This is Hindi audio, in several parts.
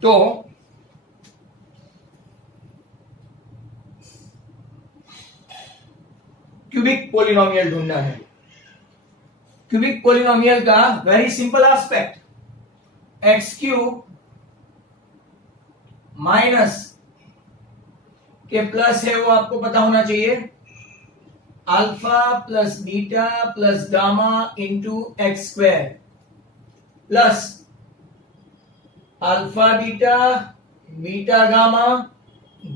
तो क्यूबिक पोलिनोमियल ढूंढना है। क्यूबिक पोलिनोमियल का very simple aspect x cube minus के प्लस है वो आपको पता होना चाहिए, alpha plus beta plus gamma into x square plus alpha beta beta gamma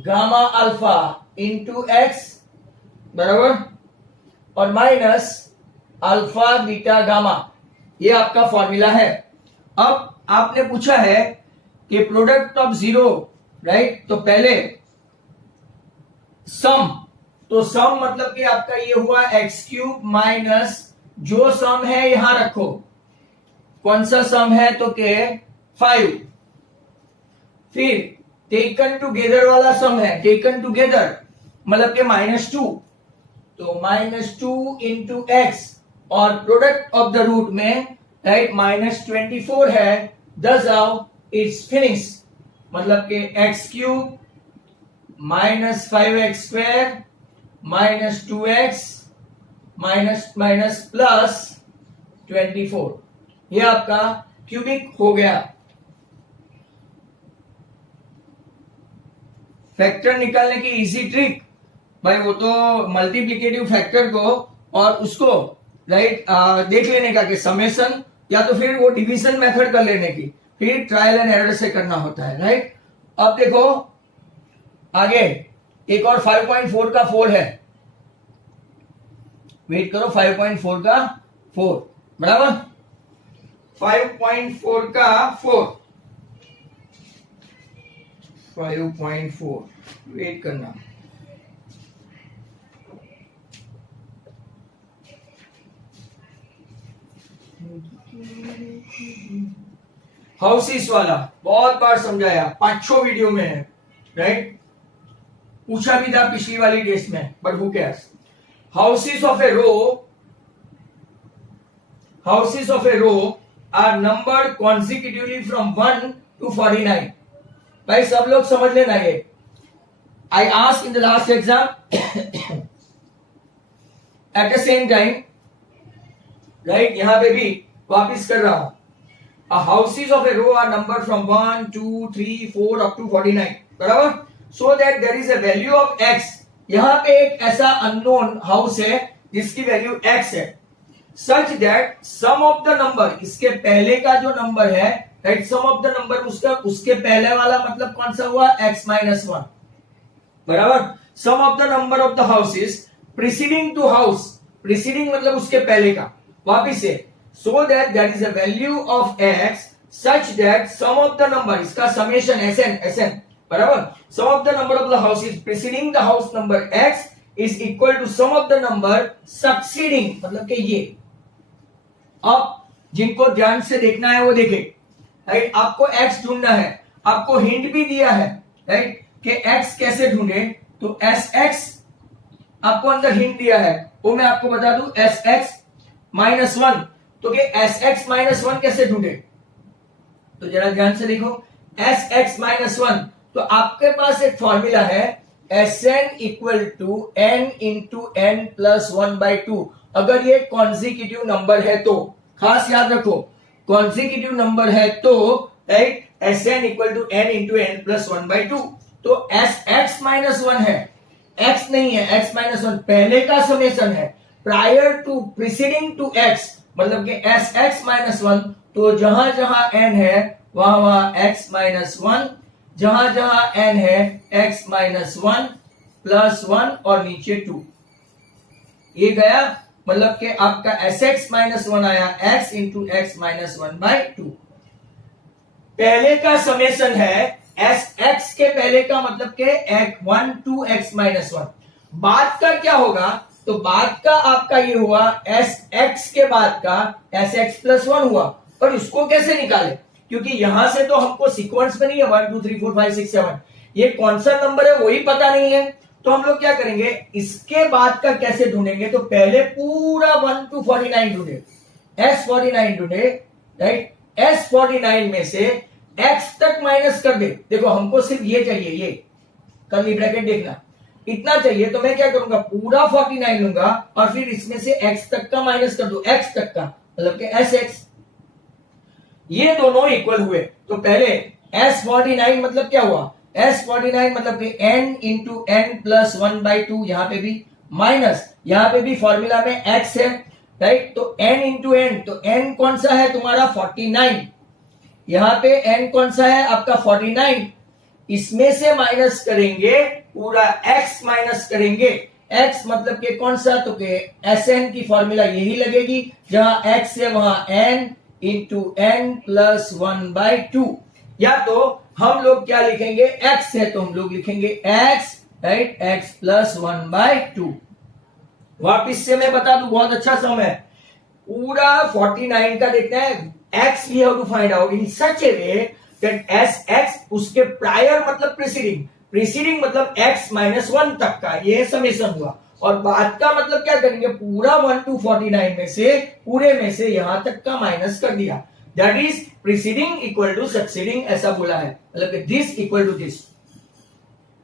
gamma alpha into x बराबर, और माइनस अल्फा बीटा गामा, ये आपका फॉर्मूला है। अब आपने पूछा है कि प्रोडक्ट ऑफ जीरो, राइट, तो पहले सम, तो सम मतलब कि आपका ये हुआ एक्स क्यूब माइनस जो सम है यहां रखो, कौन सा सम है तो के 5, फिर टेकन टुगेदर वाला सम है, टेकन टुगेदर मतलब के -2, तो -2 इंटू एक्स, और प्रोडक्ट ऑफ द रूट में राइट -24 है, दस आओ इट्स फिनिश, मतलब के x cube -5x square -2x minus minus plus 24, ये आपका क्यूबिक हो गया। फैक्टर निकालने की इजी ट्रिक भाई, वो तो मल्टीप्लिकेटिव फैक्टर को और उसको राइट देख लेने का कि समेशन, या तो फिर वो डिवीजन मेथड कर लेने की, फिर ट्रायल एंड एरर से करना होता है, राइट। अब देखो आगे एक और 5.4 का 4 है, वेट करो, 5.4 का 4 बराबर, 5.4 का 4, 5.4 वेट करना, हाउसेस वाला बहुत बार समझाया, 5-6 वीडियो में है, राइट, पूछा भी था पिछली वाली टेस्ट में, but who cares. Houses of a row are numbered consecutively from 1 to 49। भाई सब लोग समझ लेना ये, I ask in the last exam at the same time, right, यहां पे भी वापिस कर रहा हूं, houses of a row are number from 1 2 3 4 up to 49 बराबर, so that there is a value of x, यहां पे एक ऐसा अननोन हाउस है जिसकी वैल्यू x है, such that sum of the number, इसके पहले का जो नंबर है, right, sum of the number उसके पहले वाला मतलब कौन सा हुआ, x माइनस 1 बराबर, sum of the number of the houses preceding to house, preceding मतलब उसके पहले का, वापिस से, so that there is a value of x such that sum of the number, इसका समेशन sn बराबर, sum of the number of the houses preceding the house number x is equal to sum of the number succeeding, मतलब कि ये, अब जिनको ध्यान से देखना है वो देखे, राइट, आपको x ढूंढना है, आपको हिंट भी दिया है, राइट, कि x कैसे ढूंढे, तो sx आपको अंदर हिंट दिया है, वो मैं आपको बता दूं, sx -1, तो कि sx-1 कैसे ढूंढे, तो जरा ध्यान से देखो, sx-1, तो आपके पास एक फॉर्मूला है Sn equal to n into n plus 1/2, अगर ये कॉन्जिक्यूटिव नंबर है तो, खास याद रखो, कॉन्जिक्यूटिव नंबर है तो, right, Sn equal to n into n plus 1/2, तो sx-1 है, x नहीं है, x-1 पहले का समेशन है, prior to preceding to x, मतलब कि sx-1, तो जहां जहां n है वहां x-1, जहां जहां n है x-1 प्लस 1 और नीचे 2, ये गया, मतलब कि आपका sx-1 आया x इंटू x-1/2, पहले का समेशन है sx के पहले का मतलब के 1 to x-1, बाद का क्या होगा, तो बाद का आपका ये हुआ sx के बाद का sx+1 हुआ, और इसको कैसे निकाले, क्योंकि यहां से तो हमको सीक्वेंस में नहीं है 1 2 3 4 5 6 7, ये कौन सा नंबर है वही पता नहीं है, तो हम लोग क्या करेंगे, इसके बाद का कैसे ढूंढेंगे, तो पहले पूरा 1 to 49 ढूंढे, s49 ढूंढे, राइट, s49 में से x तक माइनस कर दे। देखो हमको सिर्फ ये चाहिए, ये कर्ली ब्रैकेट देखना, इतना चाहिए। तो मैं क्या करूंगा, पूरा 49 लूंगा और फिर इसमें से x तक का माइनस कर दो, x तक का मतलब कि sx। ये दोनों इक्वल हुए तो पहले s49 मतलब क्या हुआ, s49 मतलब कि n इंटू एन प्लस 1/2, यहां पे भी माइनस, यहां पे भी फॉर्मूला में x है, राइट। तो n इंटू एन, तो n कौन सा है तुम्हारा 49, यहां पे n कौन सा है आपका 49, इसमें से माइनस करेंगे पूरा x माइनस करेंगे, x मतलब के कौन सा, तो के Sn की फॉर्मूला यही लगेगी, जहां x है वहां n इंटू एन प्लस 1/2। या तो हम लोग क्या लिखेंगे, x है तो हम लोग लिखेंगे x, राइट, x प्लस 1/2। वापिस से मैं बता दूं, बहुत अच्छा सम है, पूरा 49 का देखना है, x we have to find out in such a way that sx उसके प्रायर मतलब प्रीसीडिंग, प्रीसीडिंग मतलब x माइनस 1 तक का, ये समेशन हुआ। और बाद का मतलब क्या करेंगे, पूरा 1 to 49 में से, पूरे में से यहां तक का माइनस कर दिया, that is preceding equal to succeeding, ऐसा बोला है, मतलब this equal to this.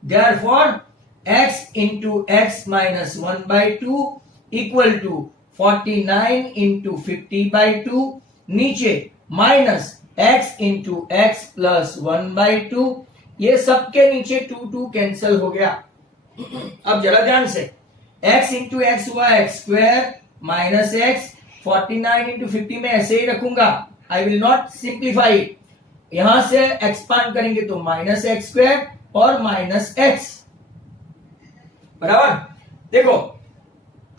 Therefore x into x minus 1/2 equal to 49 into 50/2, नीचे minus x into x plus 1/2, ये सबके नीचे 2 कैंसिल हो गया। अब जरा ध्यान से, x इंटू एक्स हुआ x square minus x, 49 into 50 में ऐसे ही रखूंगा, आई विल नॉट सिंप्लीफाई, यहां से एक्सपांड करेंगे तो माइनस एक्स स्क्वायर और माइनस एक्स, बराबर। देखो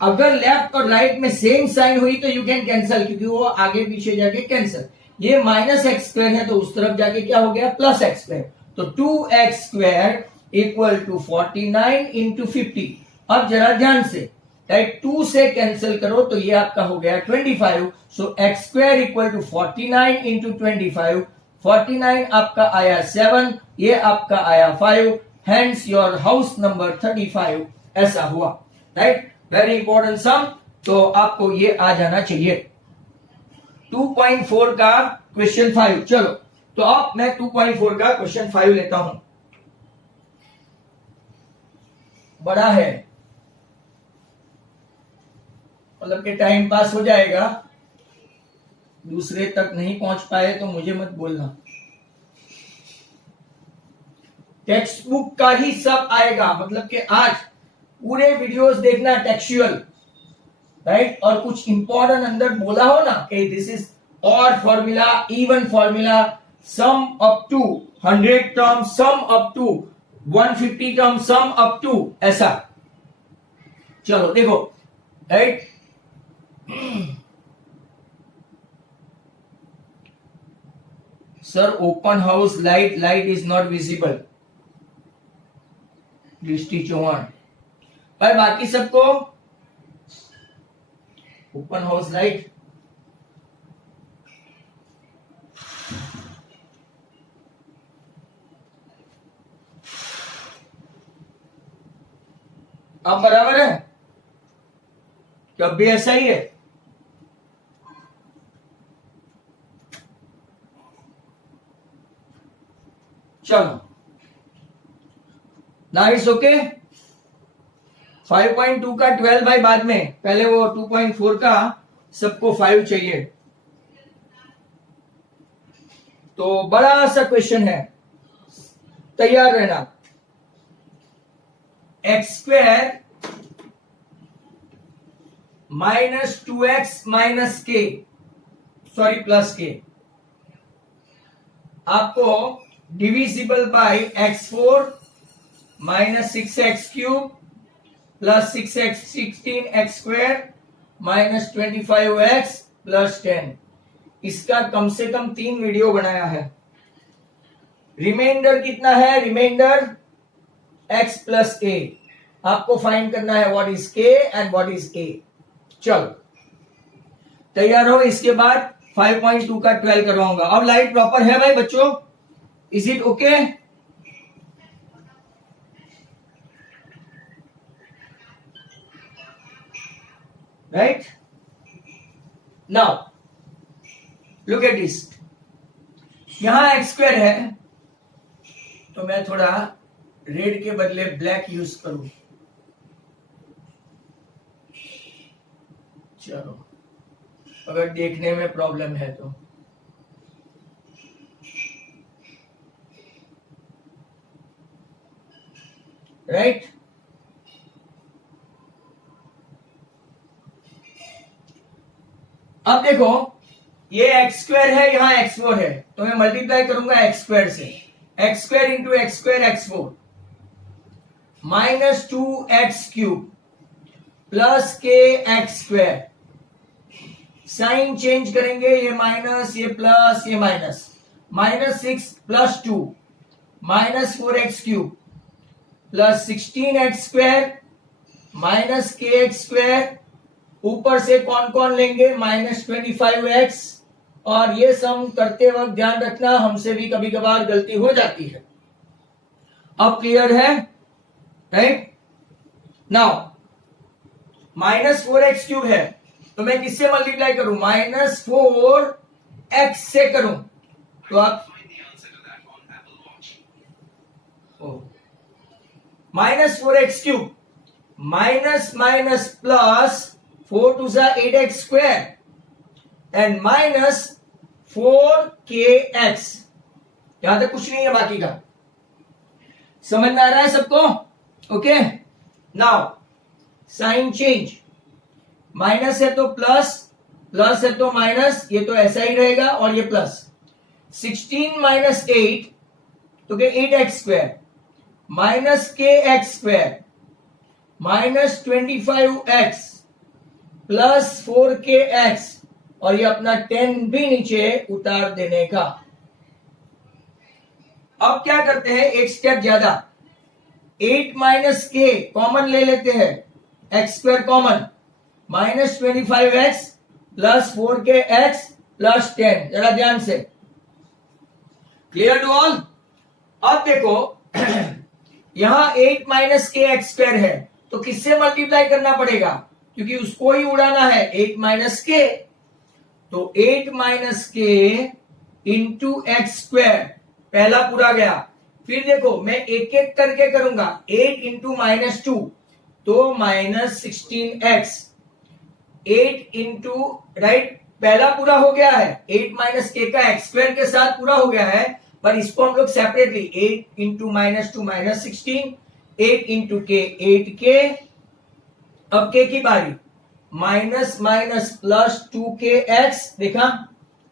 अगर लेफ्ट और राइट में सेम साइन हुई तो यू कैन कैंसिल, क्योंकि वो आगे पीछे जाके कैंसिल, ये माइनस एक्स स्क्वायर है तो उस तरफ जाके क्या हो गया, प्लस एक्स स्क्वायर, तो 2x square equal to 49 into 50। अब जरा ध्यान से, राइट, 2 से कैंसिल करो तो ये आपका हो गया 25, so x square equal to 49 into 25, 49 आपका आया 7, ये आपका आया 5, हेंस योर हाउस नंबर 35, ऐसा हुआ, राइट। वेरी इंपॉर्टेंट सम, तो आपको ये आ जाना चाहिए। 2.4 का क्वेश्चन 5, चलो तो अब मैं 2.4 का क्वेश्चन 5 लेता हूं, बड़ा है, मतलब कि टाइम पास हो जाएगा, दूसरे तक नहीं पहुंच पाए तो मुझे मत बोलना, टेक्स्ट बुक का ही सब आएगा, मतलब कि आज पूरे वीडियोस देखना टेक्सचुअल, राइट, और कुछ इंपॉर्टेंट अंदर बोला हो ना कि दिस इज और formula, even formula, sum up to 100 term, sum up to 150 term, sum up to, ऐसा। चलो देखो, right, sir open house light, light is not visible, Drishti Chauhan पर, बाकी सबको ओपन हाउस लाइट, अब बराबर है, कब भी ऐसा ही है, चलो नाइस, ओके। 5.2 का 12 भाई बाद में, पहले वो 2.4 का सबको 5 चाहिए, तो बड़ा सा क्वेश्चन है, तैयार रहना। X square minus 2x minus के, सॉरी प्लस के, आपको divisible by x4 minus 6x³ plus 6x 16x square minus 25x plus 10, इसका कम से कम 3 वीडियो बनाया है। रिमाइंडर कितना है, रिमाइंडर x प्लस a, आपको फाइंड करना है what is k and what is a। चलो तैयार हो, इसके बाद 5.2 का 12 करवाऊंगा। अब लाइट प्रॉपर है भाई बच्चों, is it okay? Right? Now, look at this. यहां एक्स स्क्वायर है, तो मैं थोड़ा रेड के बदले ब्लैक यूज करूं। चलो, अगर देखने में प्रॉब्लम है तो राइट। अब देखो, ये एक्स स्क्वायर है, यहां एक्स फोर है, तो मैं मल्टीप्लाई करूंगा एक्स स्क्वायर से। X square into x square x four minus 2x³ plus के एक्स स्क्वायर। साइन चेंज करेंगे, ये माइनस, ये प्लस, ये minus. -6 plus 2 -4x³ plus 16x² minus के एक्स स्क्वायर। ऊपर से कौन कौन लेंगे, -25x। और ये सम करते वक्त ध्यान रखना, हमसे भी कभी कभार गलती हो जाती है। अब क्लियर है, राइट। नाउ -4x³ है, तो मैं किससे मल्टीप्लाई करूं, -4x से करूं, तो आप -4x³ minus minus plus 4 2 8x² and -4kx। यहां तक कुछ नहीं है, बाकी का समझ में आ रहा है सबको? Okay. Now sine change, minus है तो प्लस, प्लस है तो माइनस, ये तो ऐसा ही रहेगा, और ये प्लस। 16 माइनस 8 तो क्या 8x² minus kx² minus 25x plus 4kx, और ये अपना 10 भी नीचे उतार देने का। अब क्या करते हैं, एक स्टेप ज्यादा, 8 माइनस के कॉमन ले लेते हैं, x² common, -25x plus 4kx plus 10। जरा ध्यान से, क्लियर टू ऑल? अब देखो यहां 8 माइनस के x² है, तो किससे मल्टीप्लाई करना पड़ेगा, क्योंकि उसको ही उड़ाना है, 8 माइनस के। तो 8 माइनस के इंटू x², पहला पूरा गया। फिर देखो मैं एक एक करके करूंगा, 8 इंटू -2 तो -16x, 8 इंटू, राइट, पहला पूरा हो गया है, 8 माइनस के का x² के साथ पूरा हो गया है, पर इसको हम लोग सेपरेटली 8 इंटू -2 -16, 8 इंटू के 8k। अब के की बारी, माइनस माइनस प्लस 2kx, देखा,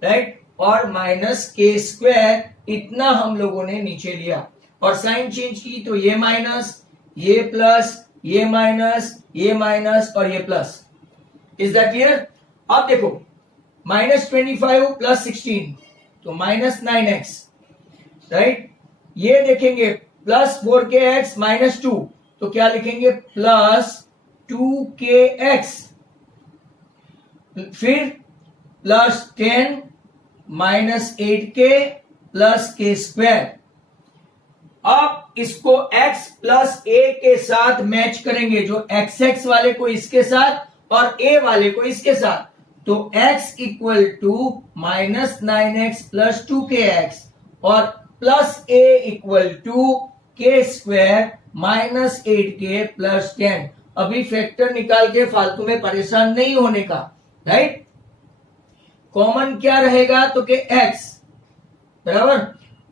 राइट, और -k², इतना हम लोगों ने नीचे लिया। और साइन चेंज की तो ये माइनस, ये प्लस, ये माइनस, ये माइनस, और ये प्लस। Is that clear? अब देखो -25 प्लस 16 तो -9x, राइट। ये देखेंगे प्लस 4kx -2 तो क्या लिखेंगे, प्लस 2kx। फिर प्लस 10 -8k प्लस k²। अब इसको x प्लस a के साथ मैच करेंगे, जो xx वाले को इसके साथ और a वाले को इसके साथ। तो x equal to -9x plus 2kx और plus a equal to k² -8k plus 10। अभी फैक्टर निकाल के फालतू में परेशान नहीं होने का, राइट। कॉमन क्या रहेगा, तो के x, बराबर,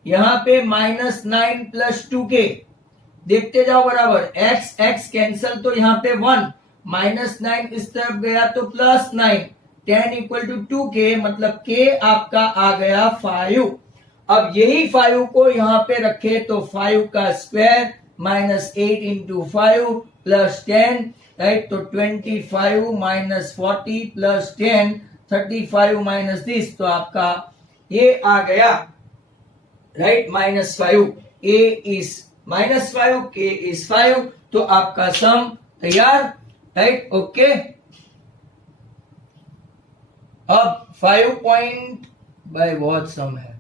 यहां पे -9 प्लस 2k, देखते जाओ बराबर, x x कैंसल तो यहां पे 1, -9 इस तरफ गया तो +9, 10 इक्वल टू 2k, मतलब k आपका आ गया 5। अब यही 5 को यहां पे रखे तो 5 का स्क्वायर -8 इंटू 5 प्लस 10, राइट। तो 25 माइनस 40 प्लस 10, 35 माइनस दिस, तो आपका ये आ गया, right, -5। a is -5, k is 5, तो आपका सम तैयार, राइट, ओके। अब 5 पॉइंट, भाई बहुत सम है,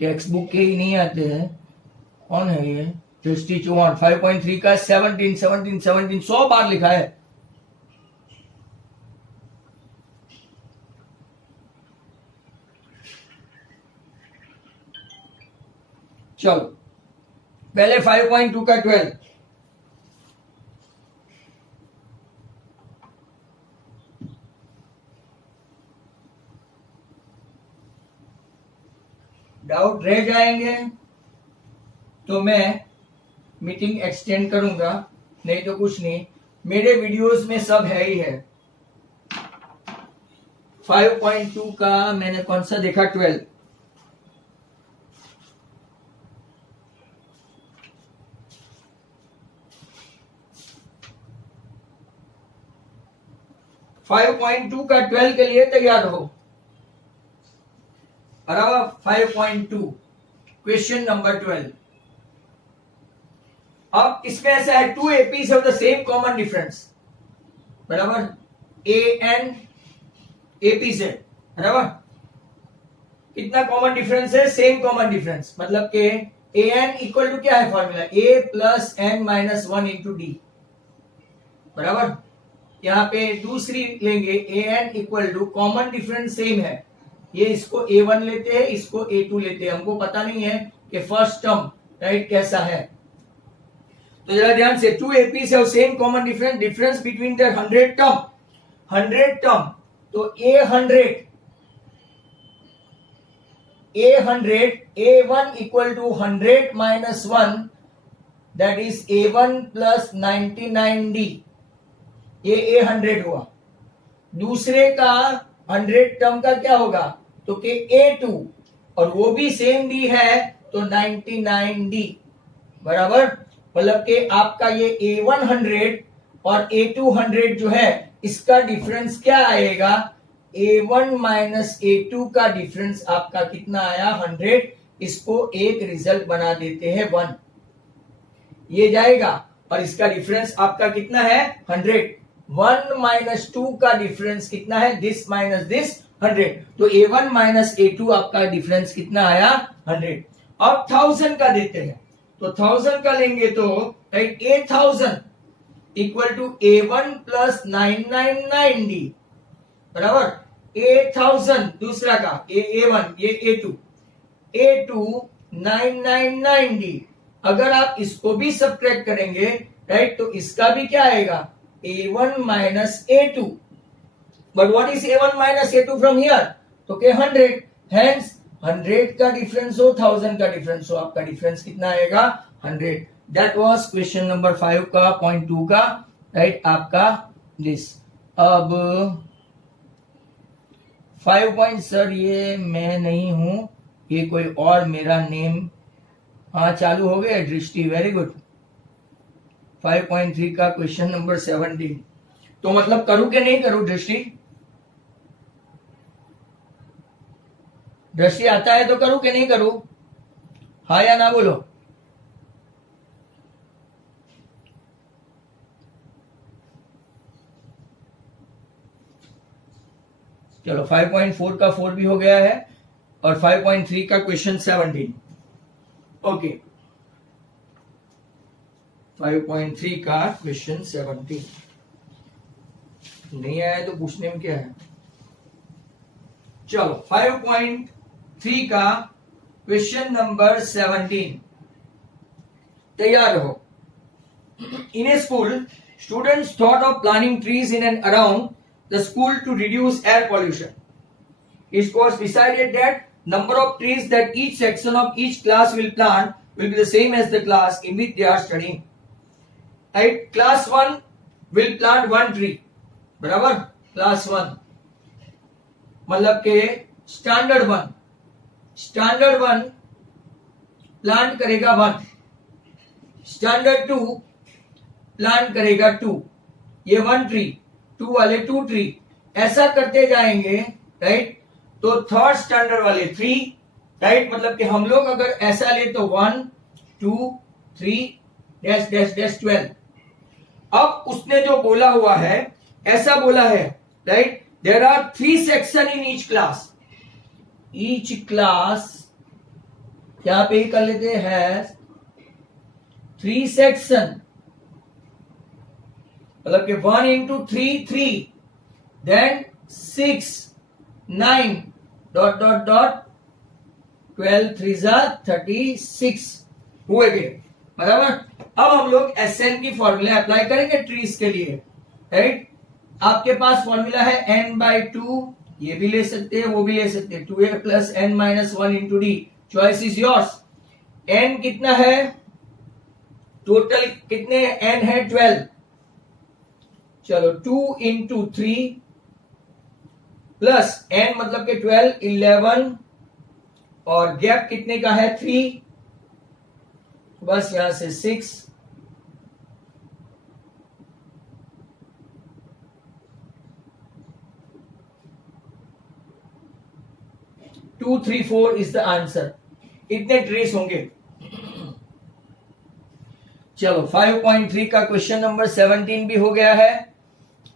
टेक्स्ट बुक के ही नहीं आते हैं। कौन है ये, दृष्टि चौहान। 5.3 का 17 17 17 100 बार लिखा है। चलो पहले 5.2 का 12 डाउट रह जाएंगे तो मैं मीटिंग एक्सटेंड करूंगा, नहीं तो कुछ नहीं, मेरे वीडियोस में सब है ही है। 5.2 का मैंने कौन सा देखा? 12। का 12 के लिए तैयार हो। बराबर 5.2 क्वेश्चन नंबर 12। अब इसमें ऐसा है, two APs have the same common difference. बराबर ए एन एपीजेड। बराबर कितना कॉमन डिफरेंस है? Same common difference. मतलब के ए एन इक्वल टू क्या है formula? A plus n minus 1 into d. बराबर यहाँ पे दूसरी लेंगे, a n equal to common difference same है, ये इसको A1 लेते हैं, इसको A2 लेते हैं। हमको पता नहीं है कि फर्स्ट टर्म राइट कैसा है, तो जरा ध्यान से, two APs have same common difference, difference between their 100 term, 100 term, तो A100 A1 equal to 100 minus 1 that is A1 plus 99D, ये A100 हुआ। दूसरे का 100 टर्म का क्या होगा? तो के A2, और वो भी सेम डी है तो 99D। बराबर मतलब कि आपका ये A100 और A200 जो है इसका डिफरेंस क्या आएगा? A1 माइनस A2 का डिफरेंस आपका कितना आया? 100। इसको एक रिजल्ट बना देते हैं 1, ये जाएगा, और इसका डिफरेंस आपका कितना है? 100। 1 माइनस 2 का डिफरेंस कितना है? दिस माइनस दिस 100, तो A1 माइनस A2 आपका डिफरेंस कितना आया? 100। अब 1000 का देते हैं, तो 1000 का लेंगे तो right A1000 equal to A1 plus 999D। बराबर A1000 दूसरा का A1, ये A2 999D। अगर आप इसको भी सब्ट्रैक्ट करेंगे राइट, तो इसका भी क्या आएगा? A1 minus A2। But what is A1 minus A2 from here? तो के 100, हेंस 100 का डिफरेंस हो, 1000 का डिफरेंस हो, आपका डिफरेंस कितना आएगा? 100। दैट वाज क्वेश्चन नंबर 5 का 0.2 का राइट आपका दिस। अब 5 सर ये मैं नहीं हूं, ये कोई और मेरा नेम, हाँ चालू हो गया दृष्टि, वेरी गुड। 5.3 का क्वेश्चन नंबर 17, तो मतलब करूं कि नहीं करूं दृष्टि? दृष्टि आता है तो करूं कि नहीं करूं? हाँ या ना बोलो। चलो 5.4 का 4 भी हो गया है, और 5.3 का क्वेश्चन 17। ओके 5.3 का क्वेश्चन 17 नहीं आया तो पूछने में क्या है। चलो 5.3 का क्वेश्चन नंबर 17, तैयार हो। In a school, students thought of planting trees in and around the school to reduce air pollution. It was decided that number of trees that each section of each class will plant will be the same as the class in which they are studying. Right? Class 1 will plant 1 tree. बराबर क्लास 1 मतलब के स्टैंडर्ड 1 प्लांट करेगा 1, स्टैंडर्ड 2 प्लांट करेगा 2, ये 1 ट्री, 2 वाले 2 ट्री, ऐसा करते जाएंगे राइट। तो थर्ड स्टैंडर्ड वाले 3 राइट, मतलब कि हम लोग अगर ऐसा ले तो 1 2 3 डैश डैश डैश 12। अब उसने जो बोला हुआ है ऐसा बोला है right, there are 3 section in each class, यहां पे ही कर लेते हैं 3 सेक्शन, मतलब कि 1 into 3 3, then 6 9 dot dot dot 12 3 जा 36 हुए गए, बराबर। अब हम लोग SN की फॉर्मूला अप्लाई करेंगे ट्रीज के लिए, राइट। आपके पास फॉर्मूला है n/2, ये भी ले सकते हैं वो भी ले सकते हैं, 2a plus n minus 1 into D, choice is yours. n कितना है, टोटल कितने n है 12, चलो 2 इंटू 3 प्लस n मतलब के 12 11 और गैप कितने का है 3, बस यहां से 6, 2 3 4 इज द आंसर। इतने ट्रेस होंगे। चलो 5.3 का क्वेश्चन नंबर 17 भी हो गया है।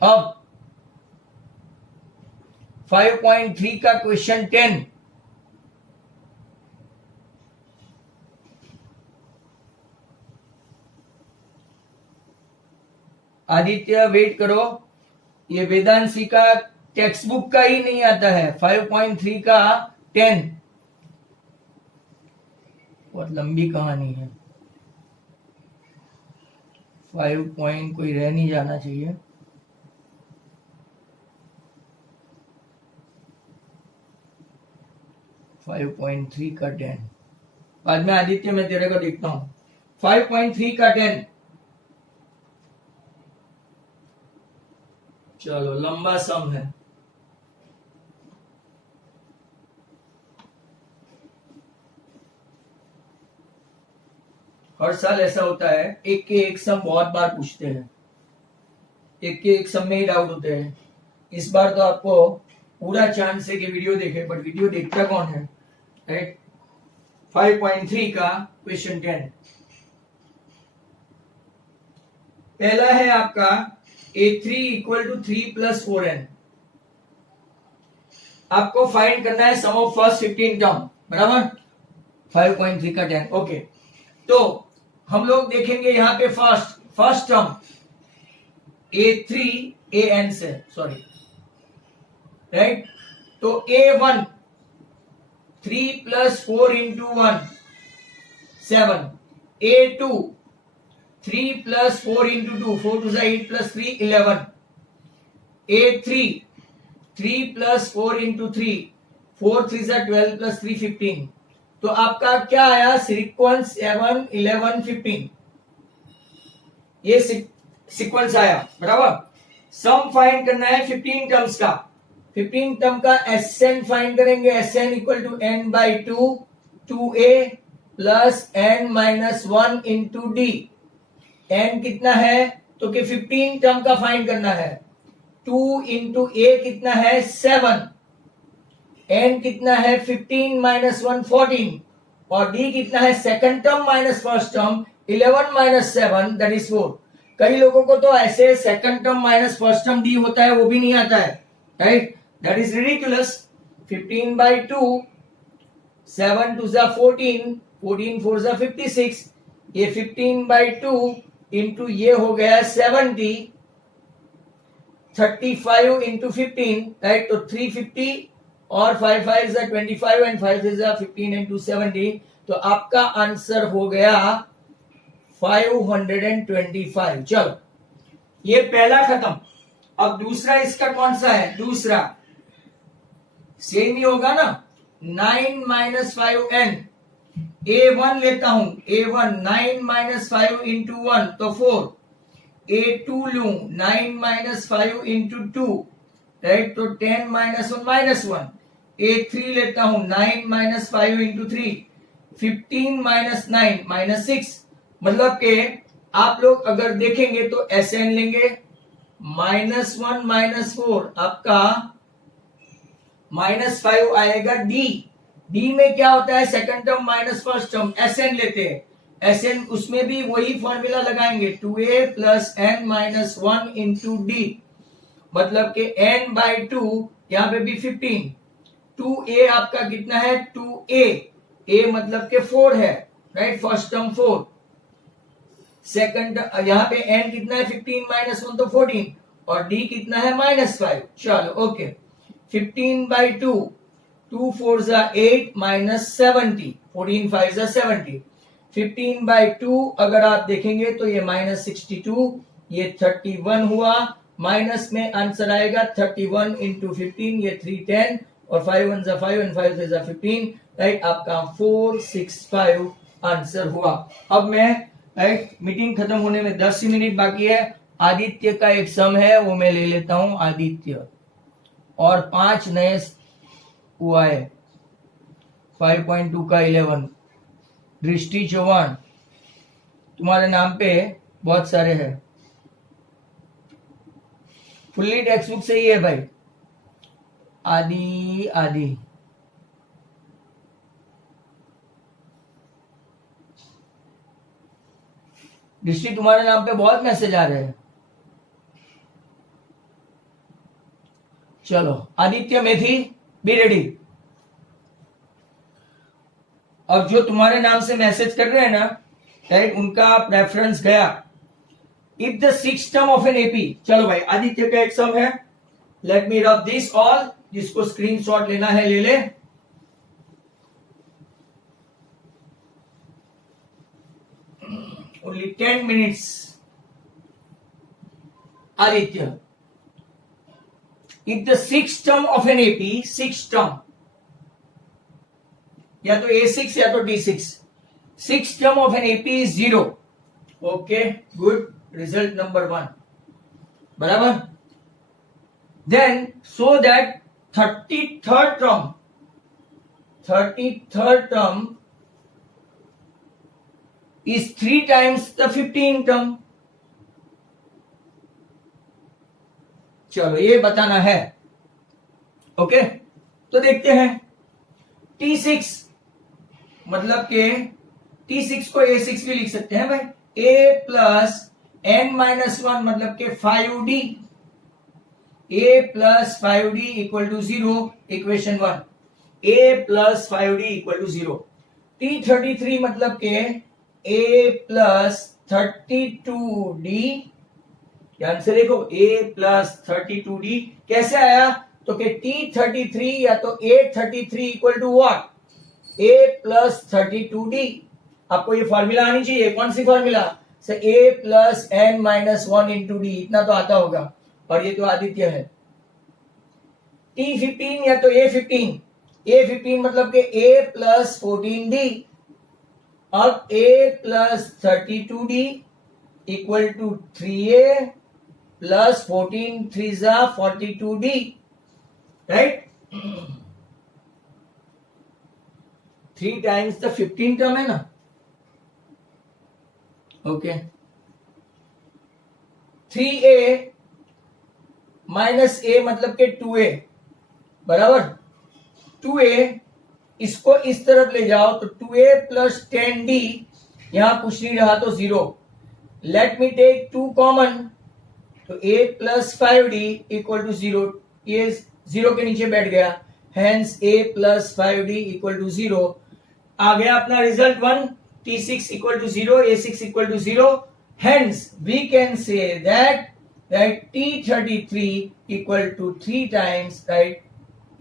अब 5.3 का क्वेश्चन 10, आदित्य वेट करो, ये वेदांशी का टेक्स्ट बुक का ही नहीं आता है। 5.3 का 10 बहुत लंबी कहानी है, 5 पॉइंट कोई रह नहीं जाना चाहिए। फाइव 5.3 का 10 बाद में आदित्य मैं तेरे को देखता हूं। 5.3 का 10, चलो लंबा सम है। हर साल ऐसा होता है, एक के एक सम बहुत बार पूछते हैं, एक के एक सम में ही डाउट होते हैं। इस बार तो आपको पूरा चांस है कि वीडियो देखे, बट वीडियो देखता कौन है, राइट। 5.3 का क्वेश्चन 10, पहला है आपका A3 equal to 3 plus 4n। आपको फाइंड करना है सम ऑफ फर्स्ट 15 टर्म, बराबर। 5.3 का 10, ओके। तो हम लोग देखेंगे यहां पे फर्स्ट टर्म A3 AN से, सॉरी, राइट। तो A1 3 plus 4 into 1 7, A2 3 plus 4 into 2 4 two 8 plus 3 11, A3 3 plus 4 into 3 4 3 12 plus 3 15। तो आपका क्या आया सीक्वेंस 7 11 15, ये सीक्वेंस आया, बराबर। सम फाइंड करना है 15 टर्म्स का। 15 टर्म का SN फाइंड करेंगे, SN equal to n/2 2a plus n minus 1 into D. n कितना है, तो कि 15 टर्म का फाइंड करना है। 2 इंटू a कितना है 7, n कितना है 15 माइनस 1 14, और d कितना है second term minus first term 11 minus 7 that is 4। कई लोगों को तो ऐसे second term minus first term d होता है, वो भी नहीं आता है, राइट। That is ridiculous. 15/2 7 2 14 14 4 56, ये 15/2 इंटू ये हो गया 70, 35 इंटू 15, राइट। तो 350 और 5 5 25 एंड 5 15 इंटू 70, तो आपका आंसर हो गया 525। चलो ये पहला खत्म। अब दूसरा इसका कौन सा है, दूसरा सेम ही होगा ना, 9 माइनस 5n। A1 लेता हूं, A1 9 माइनस 5 इंटू 1 तो 4, A2 लू 9 माइनस 5 इंटू 2, राइट, तो 10 माइनस 1 माइनस 1। A3 लेता हूं 9 माइनस 5 इंटू 3 15 माइनस 9 माइनस 6। मतलब के आप लोग अगर देखेंगे तो SN लेंगे, -1 माइनस 4 आपका -5 आएगा डी में क्या होता है second term minus first term, SN लेते हैं। SN उसमें भी वही फॉर्मूला लगाएंगे, 2a plus n minus 1 into D. मतलब के n/2 यहां पे भी 15, 2a आपका कितना है 2a, a मतलब के 4 है, राइट, फर्स्ट टर्म 4, सेकंड यहां पे n कितना है 15 माइनस 1 तो 14, और d कितना है -5। चलो ओके, 15/2 2 4 जा 8 माइनस 70, 14 5 जा 70, 15/2 अगर आप देखेंगे तो ये माइनस 62, ये 31 हुआ, माइनस में आंसर आएगा 31 इंटू 15, ये 310 और 5 1 जा 5 एंड 5 3 जा 15, राइट। आपका 465 आंसर हुआ। अब मैं राइट मीटिंग खत्म होने में 10 ही मिनट बाकी है। आदित्य का एक सम है वो मैं ले लेता हूं, आदित्य, और 5 नए हुआ है, 5.2 का 11, दृष्टि चौहान, तुम्हारे नाम पे बहुत सारे हैं, फुल्ली टेक्स्ट बुक से ही है भाई। आदि आदि दृष्टि, तुम्हारे नाम पे बहुत मैसेज आ रहे हैं। चलो आदित्य मेथी बी रेडी। अब जो तुम्हारे नाम से मैसेज कर रहे हैं ना, राइट, उनका प्रेफरेंस गया। If the six term of an AP, चलो भाई आदित्य का एक सम है, let me rub this all, जिसको स्क्रीनशॉट लेना है ले ले। Only 10 minutes. Aditya, if the sixth term of an AP, sixth term, या तो A6 या तो D6, sixth term of an AP is 0. Okay, good. Result number 1. बराबर? Then so that 33rd term is 3 times the 15th term. चलो ये बताना है। ओके, तो देखते हैं। T6 मतलब के T6 को A6 भी लिख सकते हैं भाई। A प्लस n-1 मतलब के 5D, A plus 5D equal to 0, equation 1। A plus 5D equal to 0। T33 मतलब के A प्लस 32D, ध्यान से देखो, A प्लस 32D कैसे आया, तो कि T33 या तो A33 equal to what, A plus 32D। आपको ये फॉर्मूला आनी चाहिए। कौन सी फॉर्मूला से, A plus n-1 into D, इतना तो आता होगा, और ये तो आदित्य है। T15 या तो A15 मतलब के A प्लस 14D, अब A plus 32D equal to 3A plus 14 3 जा 42D, right. 3 times the 15 term है ना। ओके, 3A माइनस A मतलब के 2A, बराबर। 2A इसको इस तरफ ले जाओ तो 2A प्लस 10D, यहां कुछ नहीं रहा तो 0। लेट मी टेक 2 कॉमन, तो A plus 5D equal to 0, ये 0 के नीचे बैठ गया, hence A plus 5D equal to 0। आ गया अपना result 1। T6 equal to 0, A6 equal to 0, hence we can say that T33 equal to 3 times right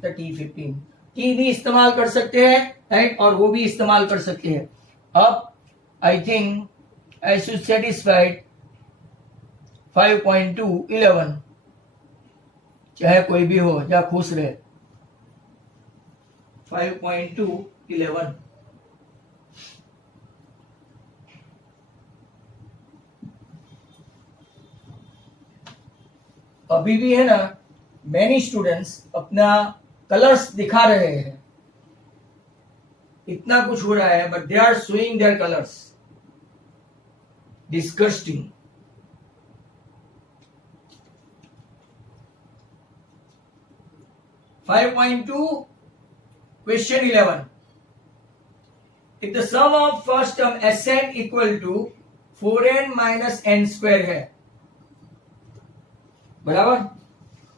the T15। T भी इस्तेमाल कर सकते हैं, राइट, और वो भी इस्तेमाल कर सकते हैं। अब I think I should satisfied 5.2 11, चाहे कोई भी हो, जा खुश रहे। 5.2 11, अभी भी है ना, मैनी स्टूडेंट्स अपना कलर्स दिखा रहे हैं, इतना कुछ हो रहा है, but they are showing their colours. Disgusting. Question 11. If the sum of first term Sn equal to 4n minus n square है, बराबर।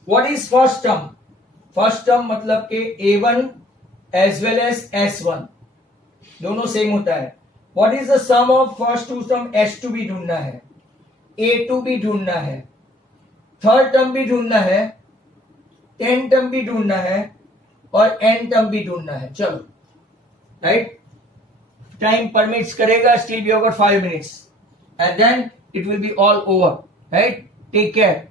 What is first term? First term मतलब के A1 as well as S1 दोनों सेम होता है। What is the sum of first two term? S2 भी ढूंढना है, A2 भी ढूंढना है, थर्ड टर्म भी ढूंढना है, 10 टर्म भी ढूंढना है, और एन टर्म भी ढूंढना है। चलो राइट, टाइम परमिट्स करेगा, still be over 5 minutes and then it will be all over, right. Take care.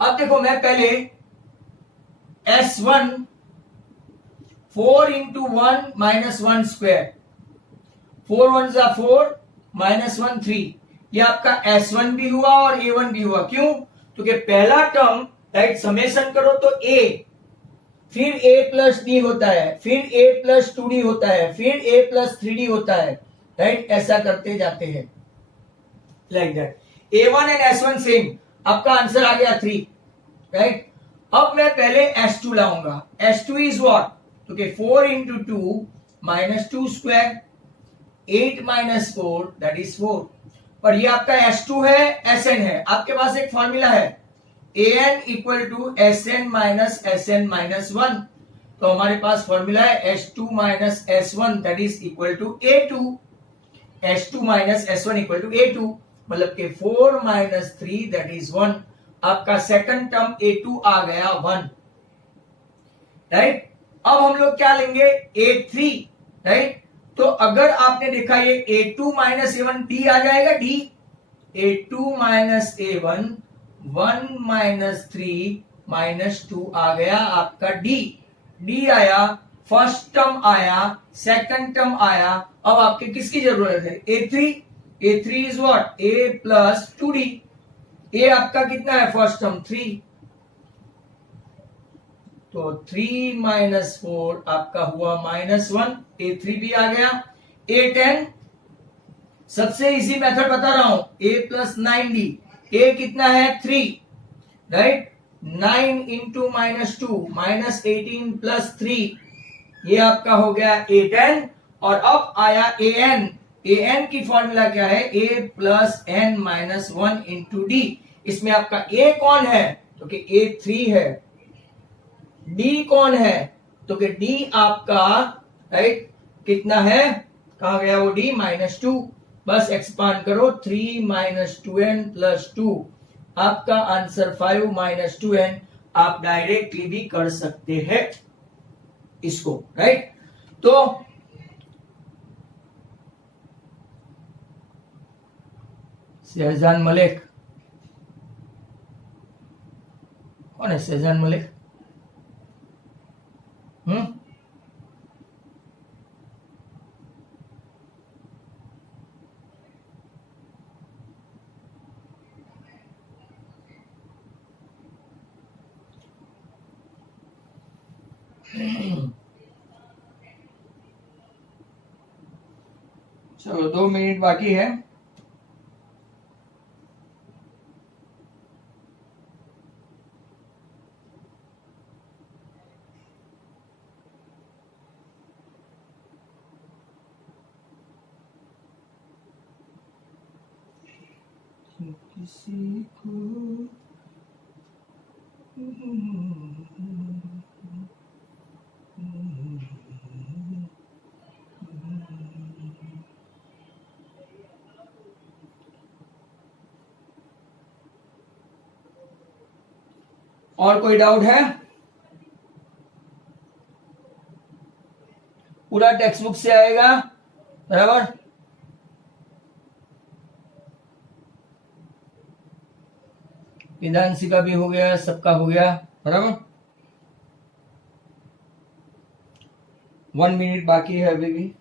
अब देखो, मैं पहले S1 4 इंटू 1 माइनस 1 स्क्वायर, 4 1 जा 4 माइनस 1 3, ये आपका S1 भी हुआ और A1 भी हुआ। क्यों? क्योंकि पहला टर्म राइट समेशन करो तो A, फिर A प्लस डी होता है, फिर A प्लस 2D होता है, फिर A प्लस 3D होता है, राइट। ऐसा करते जाते हैं like that. A1 and S1 same, आपका आंसर आ गया 3, राइट। अब मैं पहले S2 लाऊंगा। S2 is what? क्योंकि 4 into 2 minus 2 square, 8 minus 4 that is 4। पर ये आपका S2 है, Sn है। आपके पास एक फॉर्मूला है An equal to Sn minus Sn minus 1। तो हमारे पास फॉर्मूला है S2 minus S1 that is equal to A2। S2 minus S1 equal to A2, मतलब के 4 माइनस 3 दैट इज 1। आपका सेकंड टर्म A2 आ गया 1, राइट। अब हम लोग क्या लेंगे? A3, right. तो अगर आपने देखा ये A2 माइनस A1 D आ जाएगा, D। A2 minus A1 1 minus 3 minus 2 आ गया आपका D। D आया, फर्स्ट टर्म आया, सेकंड टर्म आया। अब आपके किसकी जरूरत है? A3। A3 is what? A plus 2D। A आपका कितना है? फर्स्ट टर्म 3, तो 3 माइनस 4 आपका हुआ माइनस 1। A3 भी आ गया। A10 सबसे इजी मेथड बता रहा हूं, A प्लस 9D। A कितना है? 3, right. 9 into minus 2 minus 18 plus 3, ये आपका हो गया A10। और अब आया AN। AN की फॉर्मूला क्या है? A plus n minus 1 into D। इसमें आपका A कौन है? तो कि A3 है। D कौन है? तो कि D आपका राइट कितना है? कहा गया वो D? माइनस 2। बस एक्सपांड करो, 3 माइनस 2n प्लस 2, आपका आंसर 5 माइनस 2n। आप डायरेक्टली भी कर सकते हैं इसको, राइट। तो शहजान मलिक कौन है? शहजान मलिक? चलो 2 मिनट बाकी है। किसी को और कोई डाउट है? पूरा टेक्स्ट बुक से आएगा, बराबर। वेदांशी का भी हो गया, सबका हो गया, बराबर। 1 मिनट बाकी है अभी भी।